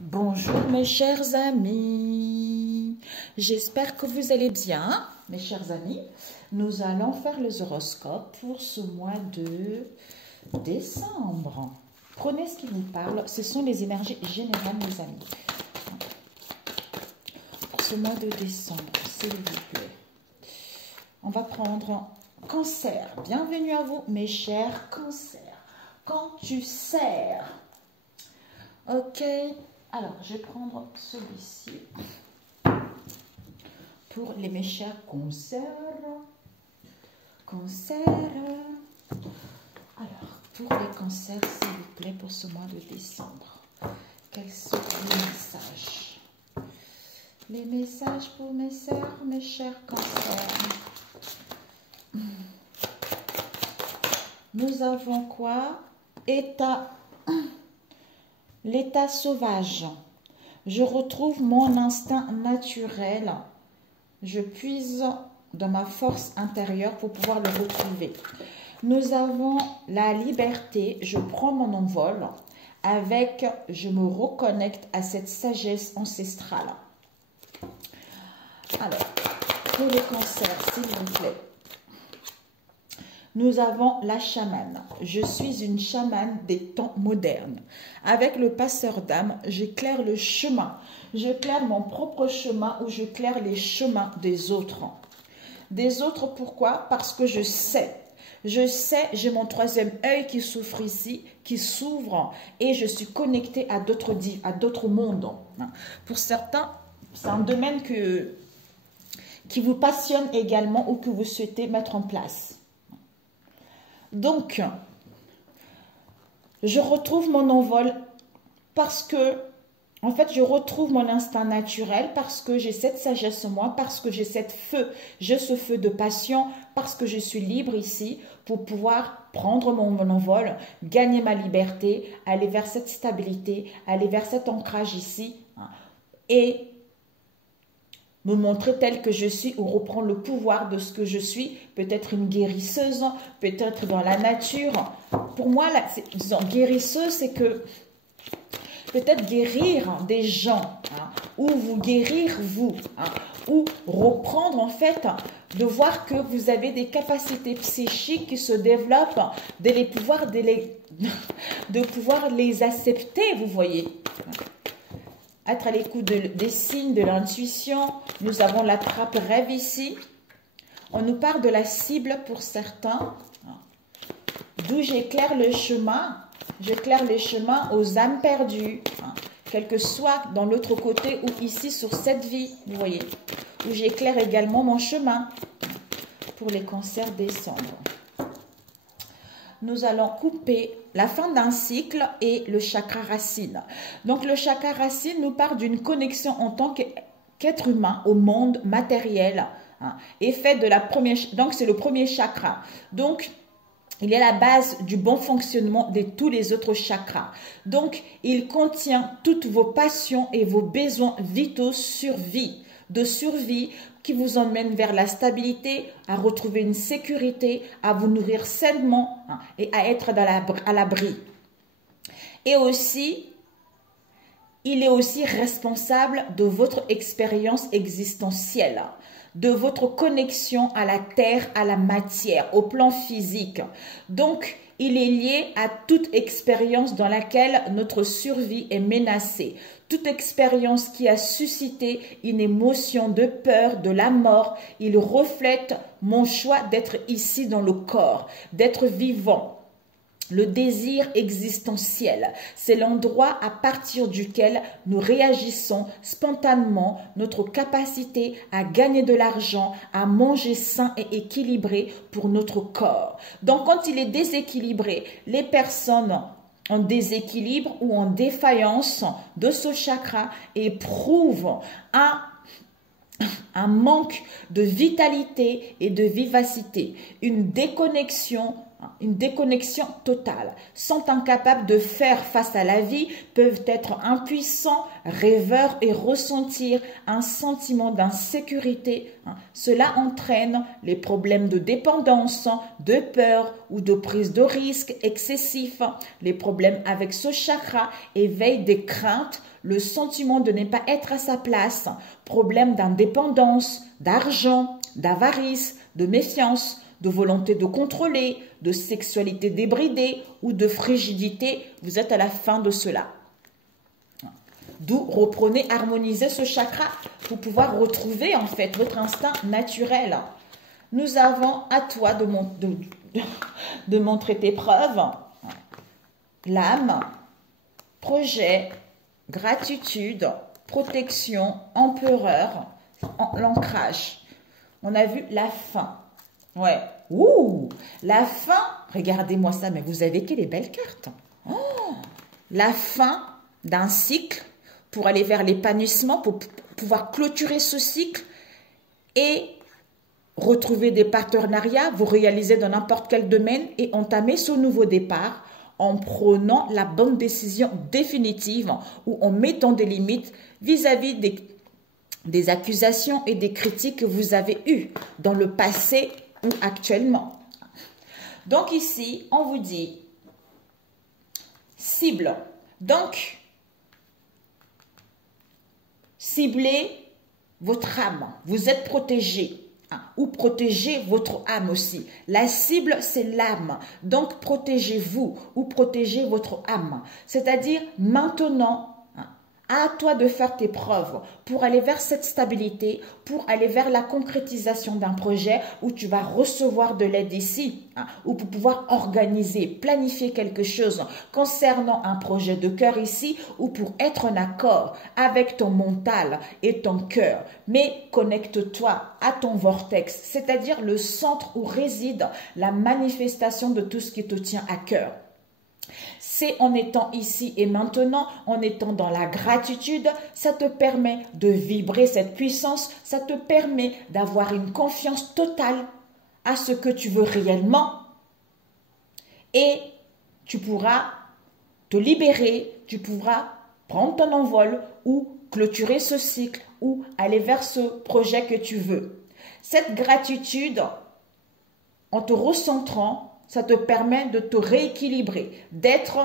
Bonjour mes chers amis, j'espère que vous allez bien, mes chers amis. Nous allons faire les horoscopes pour ce mois de décembre. Prenez ce qui vous parle, ce sont les énergies générales, mes amis. Pour ce mois de décembre, s'il vous plaît. On va prendre Cancer. Bienvenue à vous, mes chers cancers. Quand tu sers. Ok. Alors, je vais prendre celui-ci pour mes chers cancers. Cancer. Alors, pour les cancers, s'il vous plaît, pour ce mois de décembre, quels sont les messages? Les messages pour mes sœurs, mes chers cancers. Nous avons quoi? L'état sauvage. Je retrouve mon instinct naturel. Je puise dans ma force intérieure pour pouvoir le retrouver. Nous avons la liberté. Je prends mon envol avec, je me reconnecte à cette sagesse ancestrale. Alors, pour les cancers, s'il vous plaît. Nous avons la chamane. Je suis une chamane des temps modernes. Avec le passeur d'âme, j'éclaire le chemin. J'éclaire mon propre chemin ou j'éclaire les chemins des autres. Des autres, pourquoi? Parce que je sais. Je sais, j'ai mon troisième œil qui souffre ici, qui s'ouvre et je suis connectée à d'autres mondes. Pour certains, c'est un domaine qui vous passionne également ou que vous souhaitez mettre en place. Donc, je retrouve mon envol parce que, en fait, je retrouve mon instinct naturel parce que j'ai cette sagesse en moi, parce que j'ai ce feu de passion, parce que je suis libre ici pour pouvoir prendre mon envol, gagner ma liberté, aller vers cette stabilité, aller vers cet ancrage ici et me montrer tel que je suis ou reprendre le pouvoir de ce que je suis, peut-être une guérisseuse, peut-être dans la nature. Pour moi, disons, guérisseuse, c'est que peut-être guérir des gens, ou vous guérir vous, ou reprendre en fait, de voir que vous avez des capacités psychiques qui se développent, de pouvoir les accepter, vous voyez. Être à l'écoute des signes, de l'intuition. Nous avons la trappe rêve ici. On nous parle de la cible pour certains. D'où j'éclaire le chemin. J'éclaire les chemins aux âmes perdues. Quel que soit dans l'autre côté ou ici sur cette vie. Vous voyez. Où j'éclaire également mon chemin. Pour les cancers décembre. Nous allons couper la fin d'un cycle et le chakra racine. Donc, le chakra racine nous parle d'une connexion en tant qu'être humain au monde matériel. Et fait de la première... Donc, c'est le premier chakra. Donc, il est la base du bon fonctionnement de tous les autres chakras. Donc, il contient toutes vos passions et vos besoins vitaux de survie qui vous emmène vers la stabilité, à retrouver une sécurité, à vous nourrir sainement et à être à l'abri. Et aussi, il est aussi responsable de votre expérience existentielle, de votre connexion à la terre, à la matière, au plan physique. Donc, il est lié à toute expérience dans laquelle notre survie est menacée. Toute expérience qui a suscité une émotion de peur, de la mort, il reflète mon choix d'être ici dans le corps, d'être vivant. Le désir existentiel, c'est l'endroit à partir duquel nous réagissons spontanément, notre capacité à gagner de l'argent, à manger sain et équilibré pour notre corps. Donc, quand il est déséquilibré, les personnes en déséquilibre ou en défaillance de ce chakra éprouvent un manque de vitalité et de vivacité, une déconnexion totale, sont incapables de faire face à la vie, peuvent être impuissants, rêveurs et ressentir un sentiment d'insécurité. Cela entraîne les problèmes de dépendance, de peur ou de prise de risque excessif. Les problèmes avec ce chakra éveillent des craintes, le sentiment de ne pas être à sa place, problème d'indépendance, d'argent, d'avarice, de méfiance, de volonté de contrôler, de sexualité débridée ou de frigidité, vous êtes à la fin de cela. D'où reprenez, harmonisez ce chakra pour pouvoir retrouver en fait votre instinct naturel. Nous avons à toi de montrer tes preuves. L'âme, projet, gratitude, protection, empereur, l'ancrage. On a vu la fin. Ouais. Ouh, la fin. Regardez-moi ça, mais vous avez quelle belle carte. Oh, la fin d'un cycle pour aller vers l'épanouissement, pour pouvoir clôturer ce cycle et retrouver des partenariats, vous réaliser dans n'importe quel domaine et entamer ce nouveau départ en prenant la bonne décision définitive ou en mettant des limites vis-à-vis des accusations et des critiques que vous avez eues dans le passé ou actuellement. Donc ici, on vous dit cible. Donc, ciblez votre âme. Vous êtes protégé. Ou protégez votre âme aussi. La cible, c'est l'âme. Donc, protégez-vous ou protégez votre âme. C'est-à-dire, maintenant, à toi de faire tes preuves pour aller vers cette stabilité, pour aller vers la concrétisation d'un projet où tu vas recevoir de l'aide ici, ou pour pouvoir organiser, planifier quelque chose concernant un projet de cœur ici, ou pour être en accord avec ton mental et ton cœur. Mais connecte-toi à ton vortex, c'est-à-dire le centre où réside la manifestation de tout ce qui te tient à cœur. C'est en étant ici et maintenant, en étant dans la gratitude, ça te permet de vibrer cette puissance, ça te permet d'avoir une confiance totale à ce que tu veux réellement et tu pourras te libérer, tu pourras prendre ton envol ou clôturer ce cycle ou aller vers ce projet que tu veux. Cette gratitude, en te recentrant, ça te permet de te rééquilibrer, d'être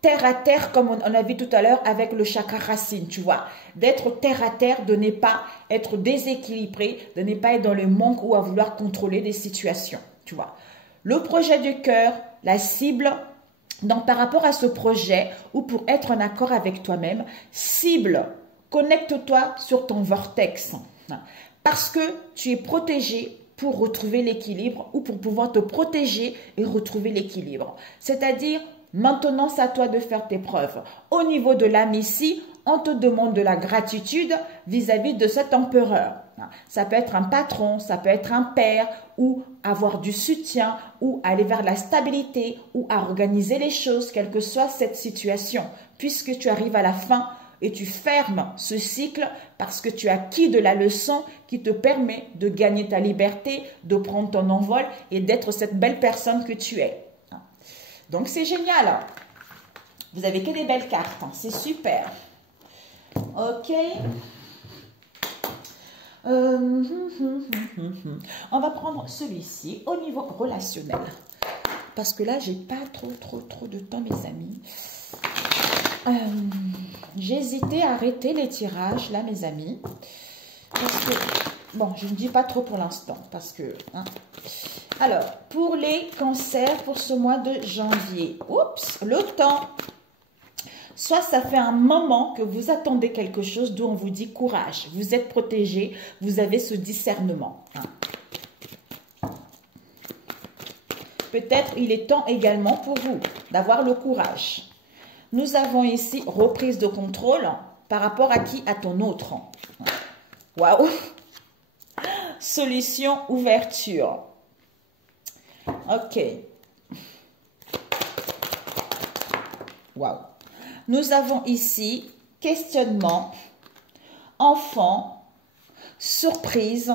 terre à terre, comme on a vu tout à l'heure avec le chakra racine, tu vois. D'être terre à terre, de ne pas être déséquilibré, de ne pas être dans le manque ou à vouloir contrôler des situations, tu vois. Le projet du cœur, la cible, donc par rapport à ce projet ou pour être en accord avec toi-même, cible, connecte-toi sur ton vortex parce que tu es protégé pour retrouver l'équilibre ou pour pouvoir te protéger et retrouver l'équilibre. C'est-à-dire, maintenant, c'est à toi de faire tes preuves. Au niveau de l'âme ici, on te demande de la gratitude vis-à-vis de cet empereur. Ça peut être un patron, ça peut être un père, ou avoir du soutien, ou aller vers la stabilité, ou à organiser les choses, quelle que soit cette situation. Puisque tu arrives à la fin et tu fermes ce cycle parce que tu as acquis de la leçon qui te permet de gagner ta liberté, de prendre ton envol et d'être cette belle personne que tu es. Donc, c'est génial. Vous avez que des belles cartes. C'est super. OK. On va prendre celui-ci au niveau relationnel. Parce que là, j'ai pas trop de temps, mes amis. J'ai hésité à arrêter les tirages, là, mes amis. Parce que, bon, je ne dis pas trop pour l'instant. Parce que, Alors, pour les cancers, pour ce mois de janvier. Oups, le temps. Soit ça fait un moment que vous attendez quelque chose d'où on vous dit courage. Vous êtes protégé, vous avez ce discernement. Peut-être il est temps également pour vous d'avoir le courage. Nous avons ici reprise de contrôle par rapport à qui? À ton autre. Waouh! Solution, ouverture. Ok. Waouh! Nous avons ici questionnement, enfant, surprise,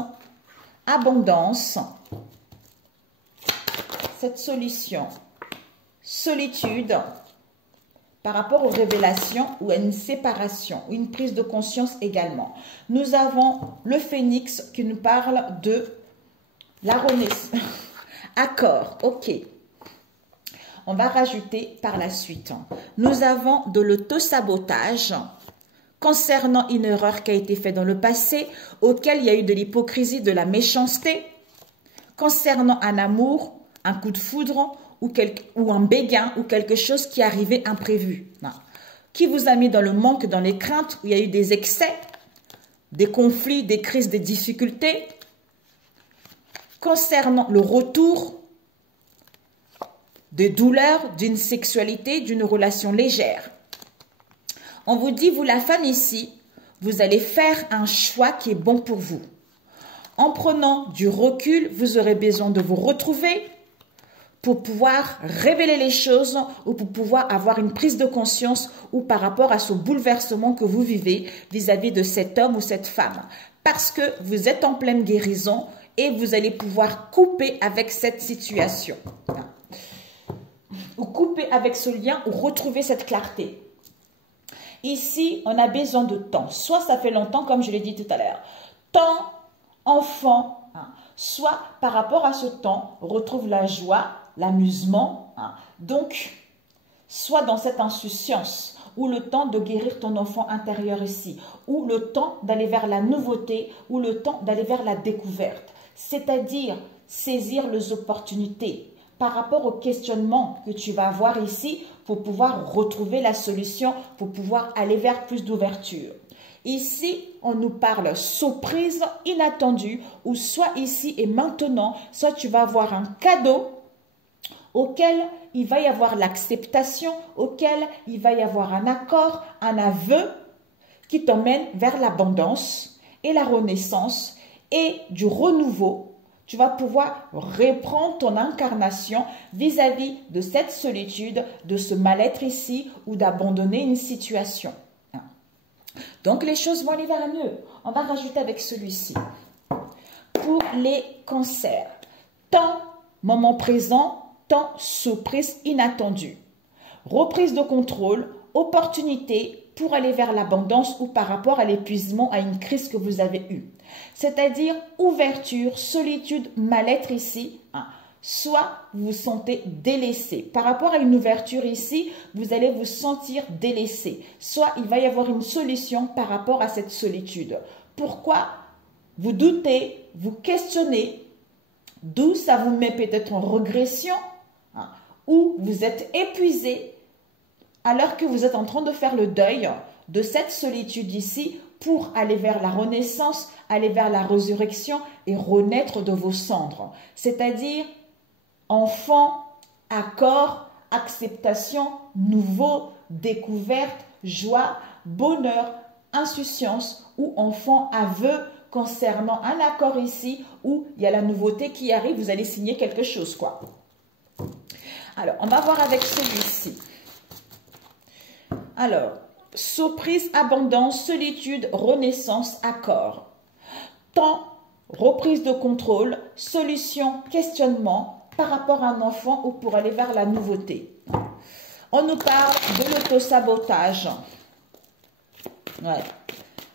abondance. Cette solution, solitude, par rapport aux révélations ou à une séparation, une prise de conscience également. Nous avons le phénix qui nous parle de la renaissance. Accord, ok. On va rajouter par la suite. Nous avons de l'autosabotage, concernant une erreur qui a été faite dans le passé, auquel il y a eu de l'hypocrisie, de la méchanceté, concernant un amour, un coup de foudre ou un béguin ou quelque chose qui est arrivé imprévu. Non. Qui vous a mis dans le manque, dans les craintes, où il y a eu des excès, des conflits, des crises, des difficultés, concernant le retour de douleurs, d'une sexualité, d'une relation légère. On vous dit, vous la femme ici, vous allez faire un choix qui est bon pour vous. En prenant du recul, vous aurez besoin de vous retrouver pour pouvoir révéler les choses ou pour pouvoir avoir une prise de conscience ou par rapport à ce bouleversement que vous vivez vis-à-vis de cet homme ou cette femme. Parce que vous êtes en pleine guérison et vous allez pouvoir couper avec cette situation. Ou couper avec ce lien ou retrouver cette clarté. Ici, on a besoin de temps. Soit ça fait longtemps, comme je l'ai dit tout à l'heure. Temps, enfant, soit par rapport à ce temps, retrouve la joie, l'amusement. Donc, soit dans cette insouciance, ou le temps de guérir ton enfant intérieur ici, ou le temps d'aller vers la nouveauté, ou le temps d'aller vers la découverte. C'est-à-dire saisir les opportunités par rapport au questionnement que tu vas avoir ici pour pouvoir retrouver la solution, pour pouvoir aller vers plus d'ouverture. Ici, on nous parle surprise inattendue, ou soit ici et maintenant, soit tu vas avoir un cadeau auquel il va y avoir l'acceptation, auquel il va y avoir un accord, un aveu qui t'emmène vers l'abondance et la renaissance et du renouveau. Tu vas pouvoir reprendre ton incarnation vis-à-vis de cette solitude, de ce mal-être ici ou d'abandonner une situation. Donc, les choses vont aller vers mieux. On va rajouter avec celui-ci. Pour les cancers, temps, moment présent, temps, surprise inattendue. Reprise de contrôle, opportunité pour aller vers l'abondance ou par rapport à l'épuisement, à une crise que vous avez eue. C'est-à-dire ouverture, solitude, mal-être ici. Soit vous vous sentez délaissé. Par rapport à une ouverture ici, vous allez vous sentir délaissé. Soit il va y avoir une solution par rapport à cette solitude. Pourquoi vous doutez, vous questionnez, d'où ça vous met peut-être en régression, ou vous êtes épuisé alors que vous êtes en train de faire le deuil de cette solitude ici pour aller vers la renaissance, aller vers la résurrection et renaître de vos cendres. C'est-à-dire enfant, accord, acceptation, nouveau, découverte, joie, bonheur, insouciance ou enfant, aveu concernant un accord ici où il y a la nouveauté qui arrive, vous allez signer quelque chose quoi. Alors, on va voir avec celui-ci. Alors, surprise, abondance, solitude, renaissance, accord. Temps, reprise de contrôle, solution, questionnement par rapport à un enfant ou pour aller vers la nouveauté. On nous parle de l'autosabotage. Ouais.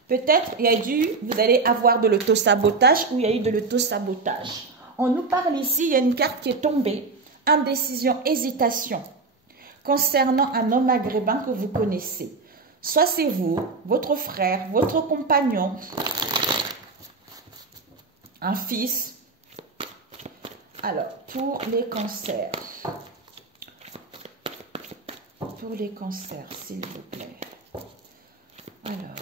Peut-être vous allez avoir de l'autosabotage ou il y a eu de l'autosabotage. On nous parle ici, il y a une carte qui est tombée. Indécision, hésitation. Concernant un homme maghrébin que vous connaissez. Soit c'est vous, votre frère, votre compagnon, un fils. Alors, pour les cancers. Pour les cancers, s'il vous plaît. Alors,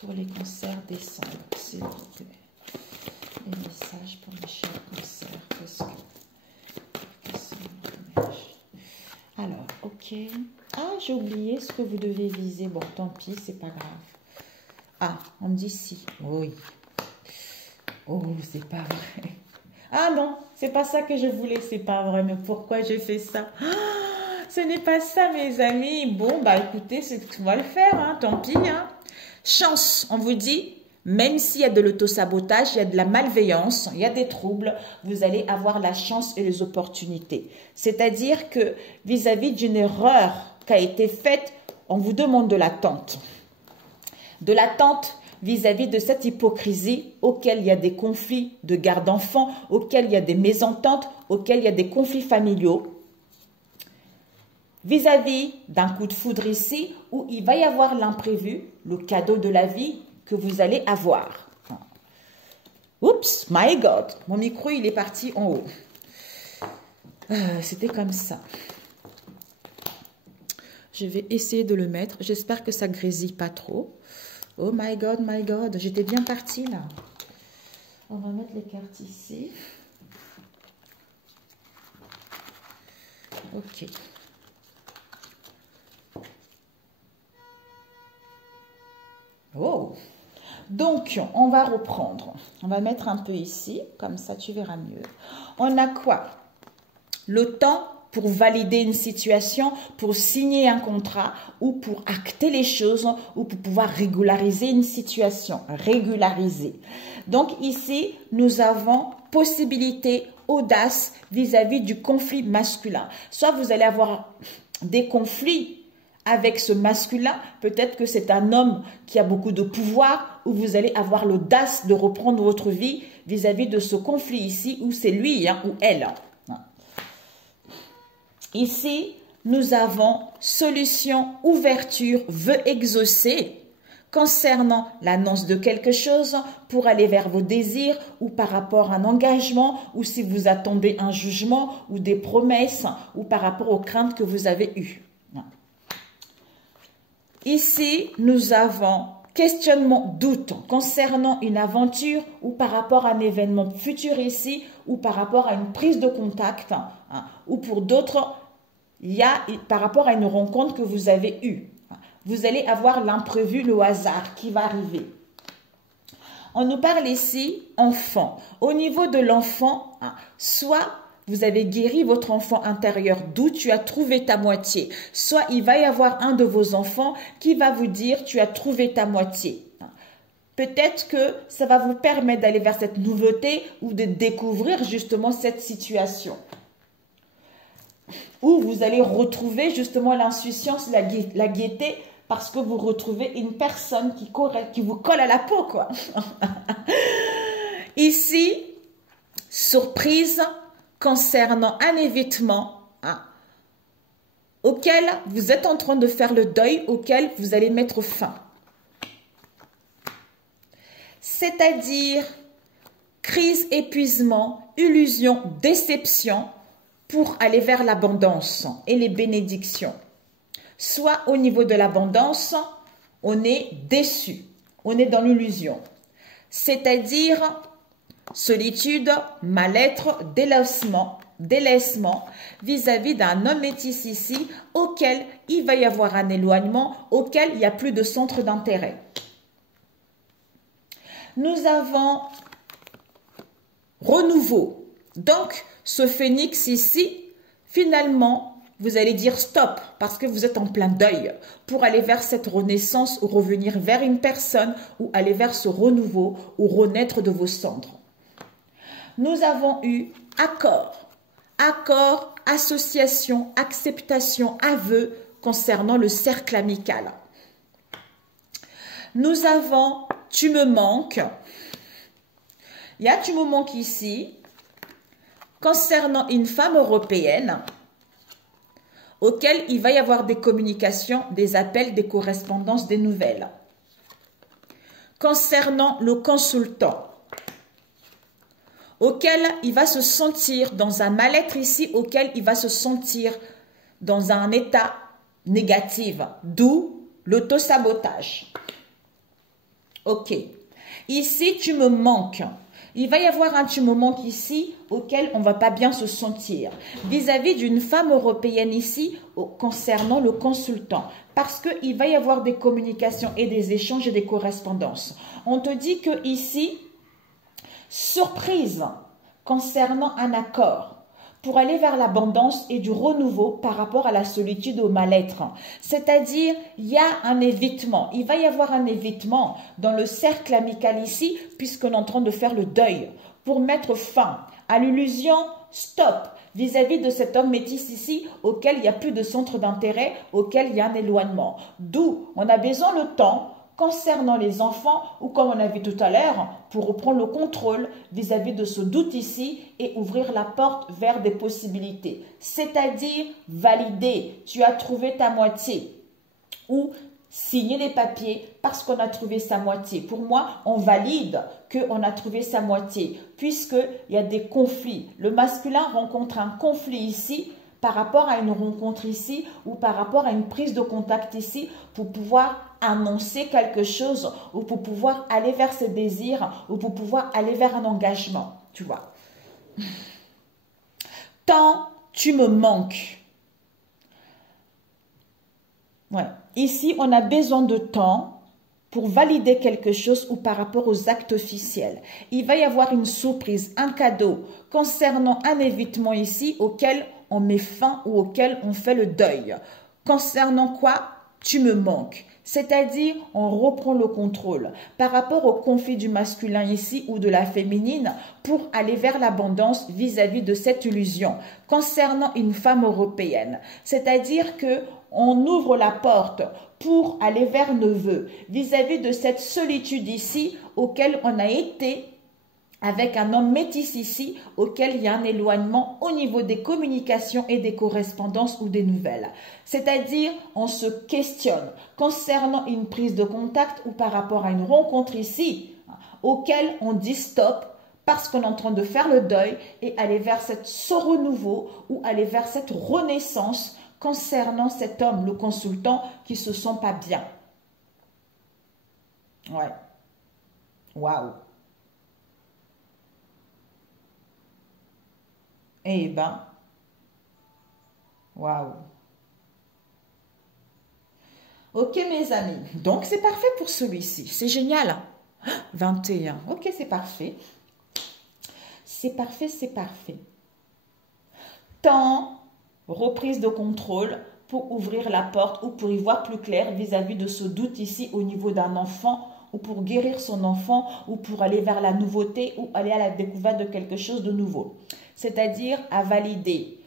pour les cancers, décembre, s'il vous plaît. Les messages pour les chers cancers. Qu'est-ce que... Alors, ok. Ah, j'ai oublié ce que vous devez viser. Bon, tant pis, c'est pas grave. Ah, on me dit si. Oui. Oh, c'est pas vrai. Ah non, c'est pas ça que je voulais. C'est pas vrai. Mais pourquoi j'ai fait ça? Ce n'est pas ça, mes amis. Bon, bah écoutez, on va le faire. Hein, tant pis. Hein. Chance, on vous dit. Même s'il y a de l'autosabotage, il y a de la malveillance, il y a des troubles, vous allez avoir la chance et les opportunités. C'est-à-dire que vis-à-vis d'une erreur qui a été faite, on vous demande de l'attente. De l'attente vis-à-vis de cette hypocrisie auquel il y a des conflits de garde d'enfants, auquel il y a des mésententes, auquel il y a des conflits familiaux. vis-à-vis d'un coup de foudre ici, où il va y avoir l'imprévu, le cadeau de la vie que vous allez avoir. Oups, my God, mon micro il est parti en haut. C'était comme ça. Je vais essayer de le mettre. J'espère que ça grésille pas trop. Oh my God, j'étais bien partie là. On va mettre les cartes ici. Ok. Oh. Donc, on va reprendre. On va mettre un peu ici, comme ça tu verras mieux. On a quoi? Le temps pour valider une situation, pour signer un contrat ou pour acter les choses ou pour pouvoir régulariser une situation. Régulariser. Donc ici, nous avons possibilité, audace vis-à-vis du conflit masculin. Soit vous allez avoir des conflits avec ce masculin, peut-être que c'est un homme qui a beaucoup de pouvoir, où vous allez avoir l'audace de reprendre votre vie vis-à-vis de ce conflit ici, où c'est lui ou elle. Ici, nous avons solution, ouverture, vœu exaucé concernant l'annonce de quelque chose pour aller vers vos désirs ou par rapport à un engagement ou si vous attendez un jugement ou des promesses ou par rapport aux craintes que vous avez eues. Ici, nous avons questionnement, doute concernant une aventure ou par rapport à un événement futur ici ou par rapport à une prise de contact ou pour d'autres, il y a par rapport à une rencontre que vous avez eue. Vous allez avoir l'imprévu, le hasard qui va arriver. On nous parle ici enfant. Au niveau de l'enfant, soit vous avez guéri votre enfant intérieur, d'où tu as trouvé ta moitié. Soit il va y avoir un de vos enfants qui va vous dire tu as trouvé ta moitié. Peut-être que ça va vous permettre d'aller vers cette nouveauté ou de découvrir justement cette situation. Où vous allez retrouver justement l'insouciance, la gaieté, parce que vous retrouvez une personne qui vous colle à la peau, quoi. Ici, surprise concernant un évitement auquel vous êtes en train de faire le deuil, auquel vous allez mettre fin. C'est-à-dire crise, épuisement, illusion, déception pour aller vers l'abondance et les bénédictions. Soit au niveau de l'abondance, on est déçu, on est dans l'illusion. C'est-à-dire solitude, mal-être, délaissement vis-à-vis d'un homme métis ici auquel il va y avoir un éloignement, auquel il n'y a plus de centre d'intérêt. Nous avons renouveau. Donc, ce phénix ici, finalement, vous allez dire stop parce que vous êtes en plein deuil pour aller vers cette renaissance ou revenir vers une personne ou aller vers ce renouveau ou renaître de vos cendres. Nous avons eu accord, association, acceptation, aveu concernant le cercle amical. Nous avons tu me manques. Il y a tu me manques ici concernant une femme européenne auquel il va y avoir des communications, des appels, des correspondances, des nouvelles. Concernant le consultant, auquel il va se sentir dans un mal-être ici, auquel il va se sentir dans un état négatif, d'où l'autosabotage. Ok. Ici, tu me manques. Il va y avoir un tu me manques ici auquel on ne va pas bien se sentir. Vis-à-vis d'une femme européenne ici concernant le consultant. Parce qu'il va y avoir des communications et des échanges et des correspondances. On te dit que ici, surprise concernant un accord pour aller vers l'abondance et du renouveau par rapport à la solitude, au mal-être. C'est-à-dire, il y a un évitement. Il va y avoir un évitement dans le cercle amical ici, puisqu'on est en train de faire le deuil, pour mettre fin à l'illusion, stop, vis-à-vis de cet homme métis ici, auquel il n'y a plus de centre d'intérêt, auquel il y a un éloignement. D'où on a besoin le temps concernant les enfants ou comme on a vu tout à l'heure, pour reprendre le contrôle vis-à-vis de ce doute ici et ouvrir la porte vers des possibilités. C'est-à-dire valider, tu as trouvé ta moitié ou signer les papiers parce qu'on a trouvé sa moitié. Pour moi, on valide qu'on a trouvé sa moitié puisqu'il y a des conflits. Le masculin rencontre un conflit ici par rapport à une rencontre ici ou par rapport à une prise de contact ici pour pouvoir annoncer quelque chose ou pour pouvoir aller vers ses désirs ou pour pouvoir aller vers un engagement, tu vois. Tant tu me manques. Ouais. Ici, on a besoin de temps pour valider quelque chose ou par rapport aux actes officiels. Il va y avoir une surprise, un cadeau concernant un évitement ici auquel on met fin ou auquel on fait le deuil. Concernant quoi? Tu me manques. C'est-à-dire, on reprend le contrôle par rapport au conflit du masculin ici ou de la féminine pour aller vers l'abondance vis-à-vis de cette illusion concernant une femme européenne. C'est-à-dire que on ouvre la porte pour aller vers neveu vis-à-vis de cette solitude ici auquel on a été avec un homme métis ici, auquel il y a un éloignement au niveau des communications et des correspondances ou des nouvelles. C'est-à-dire, on se questionne concernant une prise de contact ou par rapport à une rencontre ici, auquel on dit stop parce qu'on est en train de faire le deuil et aller vers ce renouveau ou aller vers cette renaissance concernant cet homme, le consultant, qui se sent pas bien. Ouais. Waouh. Eh ben, waouh. Ok mes amis, donc c'est parfait pour celui-ci, c'est génial. 21, ok c'est parfait. C'est parfait, c'est parfait. Temps, reprise de contrôle pour ouvrir la porte ou pour y voir plus clair vis-à-vis de ce doute ici au niveau d'un enfant ou pour guérir son enfant ou pour aller vers la nouveauté ou aller à la découverte de quelque chose de nouveau. C'est-à-dire à valider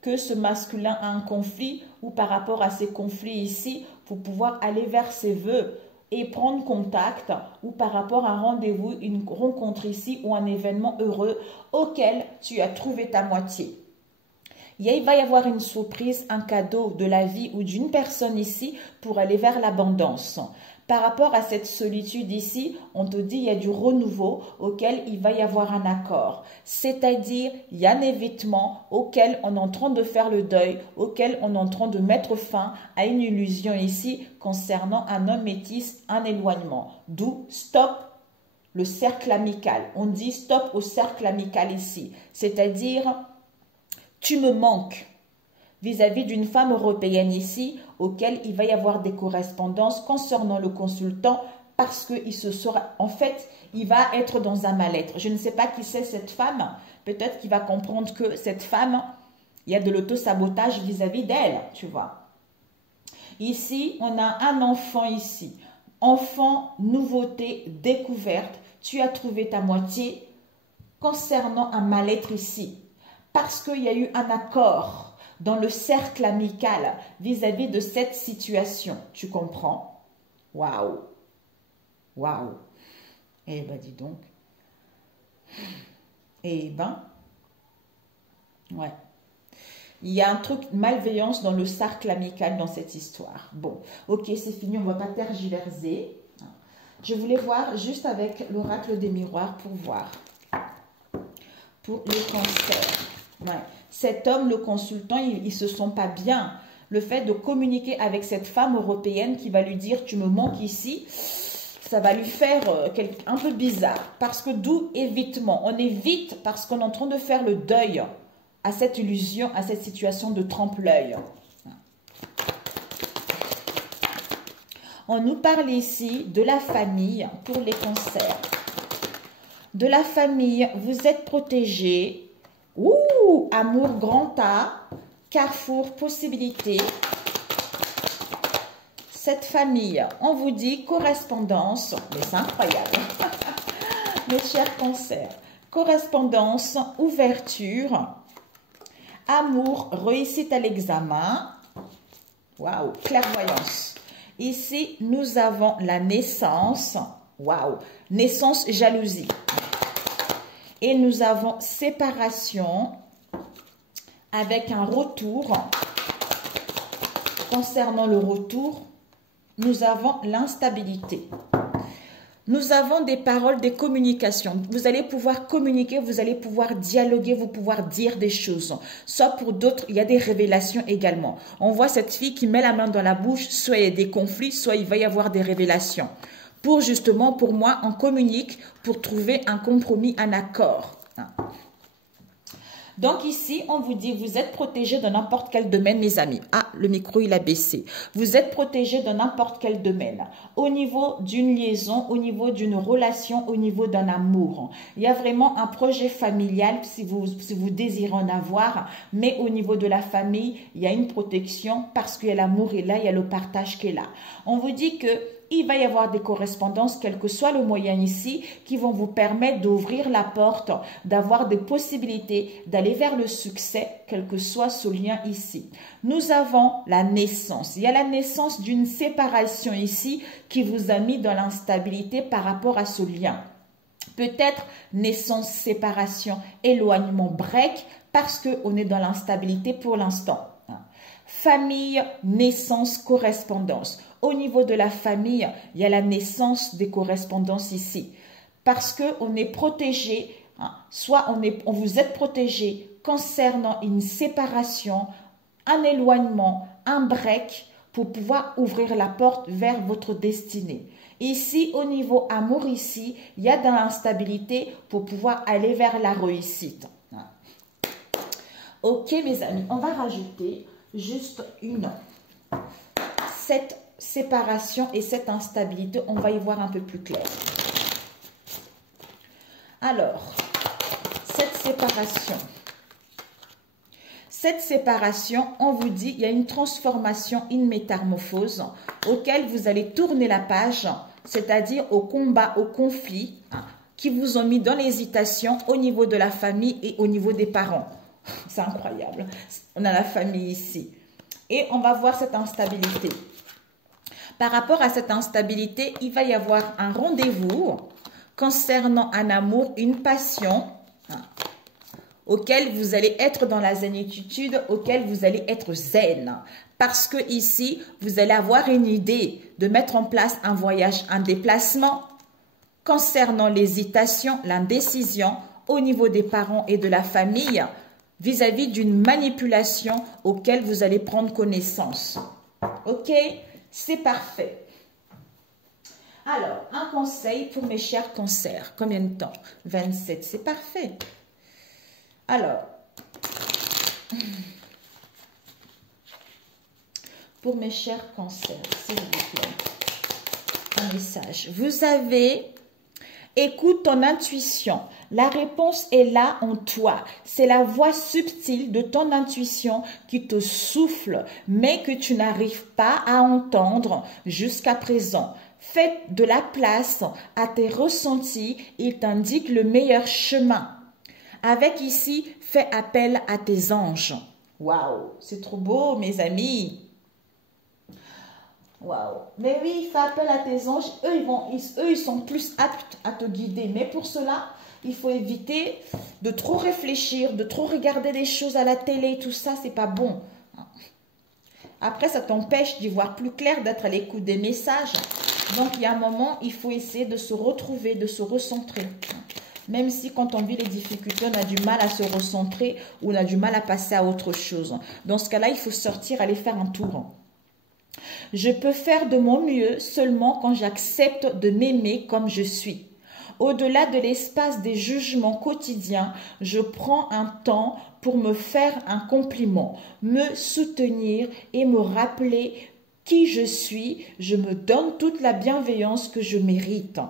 que ce masculin a un conflit ou par rapport à ces conflits ici pour pouvoir aller vers ses vœux et prendre contact ou par rapport à un rendez-vous, une rencontre ici ou un événement heureux auquel tu as trouvé ta moitié. Il va y avoir une surprise, un cadeau de la vie ou d'une personne ici pour aller vers l'abondance. Par rapport à cette solitude ici, on te dit il y a du renouveau auquel il va y avoir un accord. C'est-à-dire, il y a un évitement auquel on est en train de faire le deuil, auquel on est en train de mettre fin à une illusion ici concernant un homme métis, un éloignement. D'où stop le cercle amical. On dit stop au cercle amical ici. C'est-à-dire, tu me manques vis-à-vis d'une femme européenne ici, auquel il va y avoir des correspondances concernant le consultant parce qu'il se sera, en fait, il va être dans un mal-être. Je ne sais pas qui c'est cette femme, peut-être qu'il va comprendre que cette femme, il y a de l'auto-sabotage vis-à-vis d'elle, tu vois. Ici, on a un enfant ici, enfant, nouveauté, découverte, tu as trouvé ta moitié concernant un mal-être ici, parce qu'il y a eu un accord dans le cercle amical vis-à-vis de cette situation. Tu comprends? Waouh! Waouh! Eh ben, dis donc. Eh ben, ouais. Il y a un truc malveillance dans le cercle amical dans cette histoire. Bon, ok, c'est fini, on ne va pas tergiverser. Je voulais voir juste avec l'oracle des miroirs pour voir. Pour les cancers. Ouais. Cet homme, le consultant, il ne se sent pas bien. Le fait de communiquer avec cette femme européenne qui va lui dire « tu me manques ici », ça va lui faire un peu bizarre. Parce que d'où évitement. On évite parce qu'on est en train de faire le deuil à cette illusion, à cette situation de trompe-l'œil. On nous parle ici de la famille pour les cancers. De la famille, vous êtes protégés. Ouh, amour grand A, carrefour, possibilité. Cette famille, on vous dit correspondance, mais c'est incroyable. Mes chers cancers, correspondance, ouverture, amour, réussite à l'examen. Waouh, clairvoyance. Ici, nous avons la naissance. Waouh! Naissance, jalousie. Et nous avons séparation avec un retour. Concernant le retour, nous avons l'instabilité. Nous avons des paroles, des communications. Vous allez pouvoir communiquer, vous allez pouvoir dialoguer, vous pouvoir dire des choses. Soit pour d'autres, il y a des révélations également. On voit cette fille qui met la main dans la bouche, soit il y a des conflits, soit il va y avoir des révélations. Pour justement, pour moi, on communique pour trouver un compromis, un accord. Donc ici, on vous dit, vous êtes protégé dans n'importe quel domaine, mes amis. Ah, le micro, il a baissé. Vous êtes protégé dans n'importe quel domaine. Au niveau d'une liaison, au niveau d'une relation, au niveau d'un amour. Il y a vraiment un projet familial si vous désirez en avoir. Mais au niveau de la famille, il y a une protection parce que l'amour est là, il y a le partage qui est là. On vous dit que il va y avoir des correspondances, quel que soit le moyen ici, qui vont vous permettre d'ouvrir la porte, d'avoir des possibilités, d'aller vers le succès, quel que soit ce lien ici. Nous avons la naissance. Il y a la naissance d'une séparation ici qui vous a mis dans l'instabilité par rapport à ce lien. Peut-être naissance, séparation, éloignement, break, parce qu'on est dans l'instabilité pour l'instant. Famille, naissance, correspondance. Au niveau de la famille, il y a la naissance des correspondances ici. Parce qu'on est protégé, soit on vous êtes protégé concernant une séparation, un éloignement, un break, pour pouvoir ouvrir la porte vers votre destinée. Ici, au niveau amour, ici, il y a de l'instabilité pour pouvoir aller vers la réussite. Ok, mes amis, on va rajouter juste cette séparation et cette instabilité, on va y voir un peu plus clair. Alors, cette séparation, on vous dit, il y a une transformation, une métamorphose auquel vous allez tourner la page, c'est-à-dire au combat, au conflit, qui vous ont mis dans l'hésitation au niveau de la famille et au niveau des parents. C'est incroyable. On a la famille ici. Et on va voir cette instabilité. Par rapport à cette instabilité, il va y avoir un rendez-vous concernant un amour, une passion, auquel vous allez être dans la zénitude, auquel vous allez être zen. Parce que ici, vous allez avoir une idée de mettre en place un voyage, un déplacement concernant l'hésitation, l'indécision au niveau des parents et de la famille vis-à-vis d'une manipulation auquel vous allez prendre connaissance. Ok? C'est parfait. Alors, un conseil pour mes chers cancers. Combien de temps? 27, c'est parfait. Alors, pour mes chers cancers, s'il vous plaît, un message. Vous avez, écoute ton intuition. La réponse est là en toi. C'est la voix subtile de ton intuition qui te souffle, mais que tu n'arrives pas à entendre jusqu'à présent. Fais de la place à tes ressentis. Il t'indique le meilleur chemin. Avec ici, fais appel à tes anges. Waouh, c'est trop beau, mes amis. Waouh. Mais oui, fais appel à tes anges. Eux, ils sont plus aptes à te guider. Mais pour cela, il faut éviter de trop réfléchir, de trop regarder des choses à la télé. Tout ça, c'est pas bon. Après, ça t'empêche d'y voir plus clair, d'être à l'écoute des messages. Donc, il y a un moment, il faut essayer de se retrouver, de se recentrer. Même si quand on vit les difficultés, on a du mal à se recentrer ou on a du mal à passer à autre chose. Dans ce cas-là, il faut sortir, aller faire un tour. Je peux faire de mon mieux seulement quand j'accepte de m'aimer comme je suis. Au-delà de l'espace des jugements quotidiens, je prends un temps pour me faire un compliment, me soutenir et me rappeler qui je suis. Je me donne toute la bienveillance que je mérite.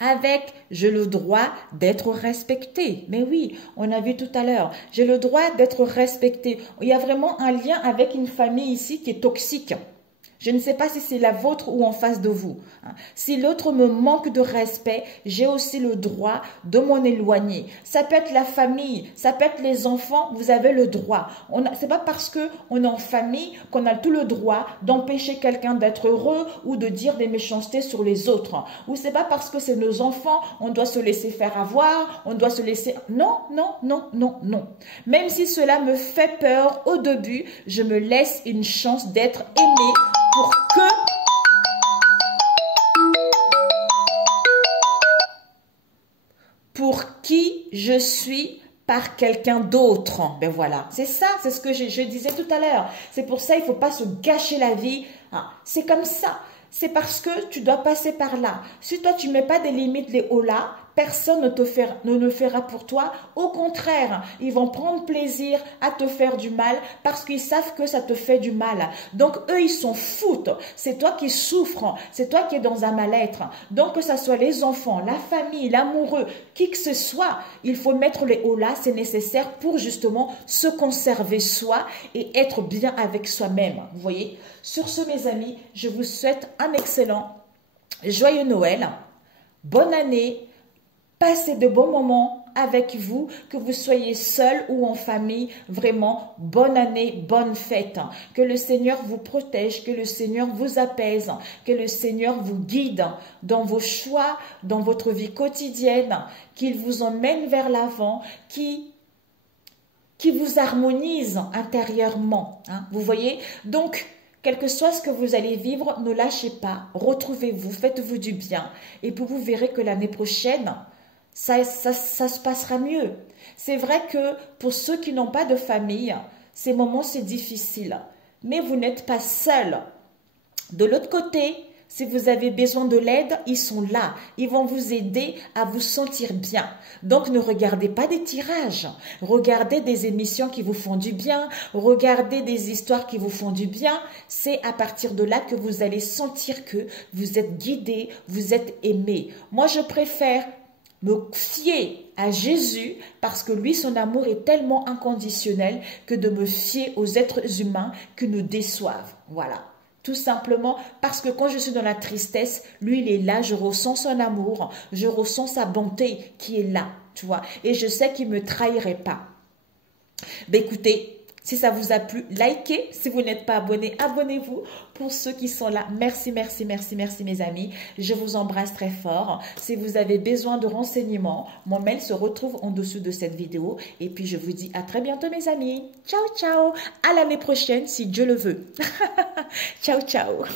Avec, j'ai le droit d'être respecté. Mais oui, on a vu tout à l'heure, j'ai le droit d'être respecté. Il y a vraiment un lien avec une famille ici qui est toxique. Je ne sais pas si c'est la vôtre ou en face de vous. Si l'autre me manque de respect, j'ai aussi le droit de m'en éloigner. Ça peut être la famille, ça peut être les enfants, vous avez le droit. C'est pas parce qu'on est en famille qu'on a tout le droit d'empêcher quelqu'un d'être heureux ou de dire des méchancetés sur les autres. Ou c'est pas parce que c'est nos enfants, on doit se laisser faire avoir, on doit se laisser... Non, non, non, non, non. Même si cela me fait peur au début, je me laisse une chance d'être aimée pour qui je suis par quelqu'un d'autre. Ben voilà, c'est ça, c'est ce que je disais tout à l'heure. C'est pour ça, il ne faut pas se gâcher la vie. C'est comme ça. C'est parce que tu dois passer par là. Si toi, tu ne mets pas des limites, les hauts là, personne ne le fera pour toi. Au contraire, ils vont prendre plaisir à te faire du mal parce qu'ils savent que ça te fait du mal. Donc, eux, ils s'en foutent. C'est toi qui souffres. C'est toi qui es dans un mal-être. Donc, que ce soit les enfants, la famille, l'amoureux, qui que ce soit, il faut mettre les hauts là. C'est nécessaire pour justement se conserver soi et être bien avec soi-même. Vous voyez? Sur ce, mes amis, je vous souhaite un excellent, joyeux Noël. Bonne année. Passez de bons moments avec vous, que vous soyez seul ou en famille. Vraiment, bonne année, bonne fête. Que le Seigneur vous protège, que le Seigneur vous apaise, que le Seigneur vous guide dans vos choix, dans votre vie quotidienne, qu'il vous emmène vers l'avant, qui vous harmonise intérieurement. Vous voyez? Donc, quel que soit ce que vous allez vivre, ne lâchez pas, retrouvez-vous, faites-vous du bien. Et puis vous verrez que l'année prochaine, ça se passera mieux. C'est vrai que pour ceux qui n'ont pas de famille, ces moments c'est difficile. Mais vous n'êtes pas seul. De l'autre côté, si vous avez besoin de l'aide, ils sont là. Ils vont vous aider à vous sentir bien. Donc, ne regardez pas des tirages. Regardez des émissions qui vous font du bien. Regardez des histoires qui vous font du bien. C'est à partir de là que vous allez sentir que vous êtes guidé, vous êtes aimé. Moi, je préfère me fier à Jésus parce que lui, son amour est tellement inconditionnel que de me fier aux êtres humains qui nous déçoivent. Voilà. Tout simplement parce que quand je suis dans la tristesse, lui, il est là, je ressens son amour, je ressens sa bonté qui est là, tu vois. Et je sais qu'il ne me trahirait pas. Ben écoutez, si ça vous a plu, likez. Si vous n'êtes pas abonné, abonnez-vous. Pour ceux qui sont là, merci, merci, merci, merci mes amis. Je vous embrasse très fort. Si vous avez besoin de renseignements, mon mail se retrouve en dessous de cette vidéo. Et puis je vous dis à très bientôt mes amis. Ciao, ciao. À l'année prochaine si Dieu le veut. Ciao, ciao.